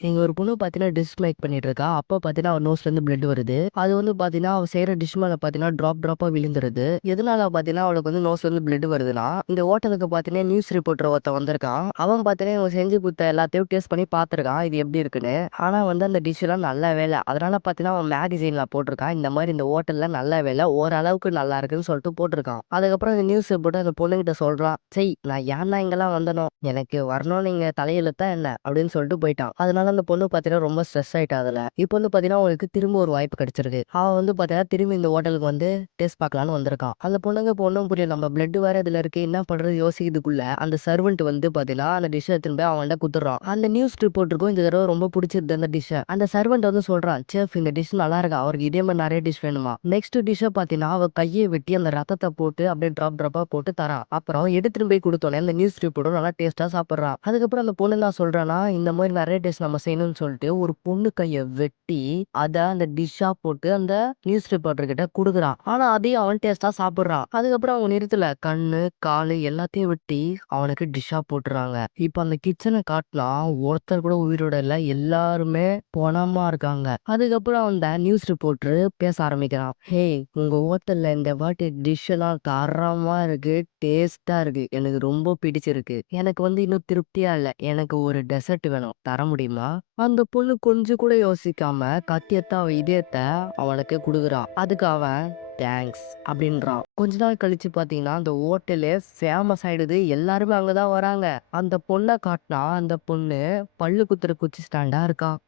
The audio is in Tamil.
எங்கள் ஒரு பொண்ணு பார்த்தீங்கன்னா, டிஷ் லைக் பண்ணிட்டு இருக்கா. அப்போ பார்த்தீங்கன்னா, அவ நோஸ்லேருந்து பிளட் வருது. அது வந்து பார்த்தீங்கன்னா, அவள் செய்கிற டிஷ் மேலே பார்த்தீங்கன்னா, ட்ராப் ட்ராப்பாக விழுந்துருது. எதனால பார்த்தீங்கன்னா, அவளுக்கு வந்து நோஸ்லேருந்து பிளட் வருதுன்னா, இந்த ஹோட்டலுக்கு பார்த்தீங்கன்னா, நியூஸ் ரிப்போர்ட்டர் ஒருத்தன் வந்திருக்கான். அவன் பார்த்தீங்கன்னா, இவன் செஞ்சு கொடுத்த எல்லாத்தையும் டேஸ்ட் பண்ணி பார்த்துருக்கான். இது எப்படி இருக்குன்னு. ஆனால் வந்து அந்த டிஷ்லாம் நல்லாவே வேலை அதனால பார்த்தீங்கன்னா, அவன் மேகசீனில் போட்டிருக்கான். இந்த மாதிரி இந்த ஹோட்டலில் நல்லாவே வேலை ஓரளவுக்கு நல்லா இருக்குன்னு சொல்லிட்டு போட்டிருக்கான். அதுக்கப்புறம் இந்த நியூஸ் ரிப்போர்ட்டர் அந்த பொண்ணுகிட்ட சொல்கிறான் சரி நான் ஏன்னா இங்கெல்லாம் வந்தனோ? எனக்கு வரணும்னு நீங்கள் தலையெழுத்தா என்ன?" அப்படின்னு சொல்லிட்டு போயிட்டான். அதனால அந்த பொண்ணு பார்த்தீங்கன்னா, ரொம்ப ஸ்ட்ரெஸ் ஆகிட்டா அதுல. இப்போ வந்து பார்த்தீங்கன்னா, அவங்களுக்கு திரும்ப ஒரு வாய்ப்பு கிடைச்சிருக்கு. அவன் வந்து பார்த்தீங்கன்னா, திரும்பி இந்த ஹோட்டலுக்கு வந்து டேஸ்ட் பார்க்கலான்னு வந்திருக்கான். அந்த பொண்ணுங்க இப்போ புரியல. நம்ம பிளட் வேற இதுல இருக்கு. என்ன பண்றது யோசிக்கிறதுக்குள்ள, அந்த சர்வெண்ட் வந்து பார்த்தீங்கன்னா, அந்த டிஷ்ஷை எடுத்துன்னு போய் அவன்ட்ட அந்த நியூஸ் ரிப்போர்ட்டருக்கும் இந்த தடவை ரொம்ப புடிச்சிருது அந்த டிஷ்ஷை அந்த சர்வெண்ட் வந்து சொல்றான், "செஃப் இந்த டிஷ் நல்லா இருக்கா? அவருக்கு இதே மாதிரி நிறைய டிஷ் வேணுமா?" நெக்ஸ்ட் டிஷ்ஷ பார்த்தீங்கன்னா, அவ கையை வெட்டி அந்த ரத்தத்தை போட்டு அப்படியே ட்ராப் ட்ராப்பா போட்டு தரான். அப்புறம் எடுத்துட்டு போய் கொடுத்தோன்னே அந்த நியூஸ் ரிப்போர்ட்டும் நல்லா டேஸ்ட்டாக சாப்பிட்றான் அதுக்கப்புறம் அந்த பொண்ணு என்ன சொல்றான்னா, இந்த மாதிரி நிறைய டிஷ் நம்ம செய்யணும்னு சொல்லிட்டு, ஒரு பொண்ணு கையை வெட்டி, அதை அந்த டிஷ்ஷா போட்டு அந்த நியூஸ் ரிப்போர்ட்டர் கிட்ட கொடுக்குறான் ஆனா அதையும் அவன் டேஸ்டா சாப்பிடுறான். அதுக்கப்புறம் அவங்க நிறுத்தல. கண்ணு, காலு எல்லாத்தையும் வெட்டி அவனுக்கு டிஷ்ஷா போட்டுறாங்க. இப்ப அந்த கிச்சனை காட்டினா ஒருத்தர் கூட உயிரோட இல்ல. எல்லாருமே பணமா இருக்காங்க. அதுக்கப்புறம் அந்த நியூஸ் ரிப்போர்ட்டர் பேச ஆரம்பிக்கிறான். "ஹேய் உங்க ஹோட்டல்ல இந்த வாட்டி டிஷ் எல்லாம் தரமா இருக்கு. டேஸ்டா இருக்கு. எனக்கு ரொம்ப பிடிச்சிருக்கு. எனக்கு வந்து இன்னும் திருப்தியா இல்ல. எனக்கு ஒரு டெசர்ட் வேணும். தர முடியுமா?" அந்த பொண்ணு கொஞ்சம் கூட யோசிக்காம கத்தியத்தான் இதயத்தை அவனுக்கு கொடுக்குறான் அதுக்கு அவன் தேங்க்ஸ் அப்படின்றான். கொஞ்ச நாள் கழிச்சு பார்த்தீங்கன்னா, அந்த ஹோட்டலே ஃபேமஸ் ஆயிடுது. எல்லாருமே அங்கதான் வராங்க. அந்த பொண்ணை காட்டினா அந்த பொண்ணு பல்லு குத்துற குச்சி ஸ்டாண்டா இருக்கா.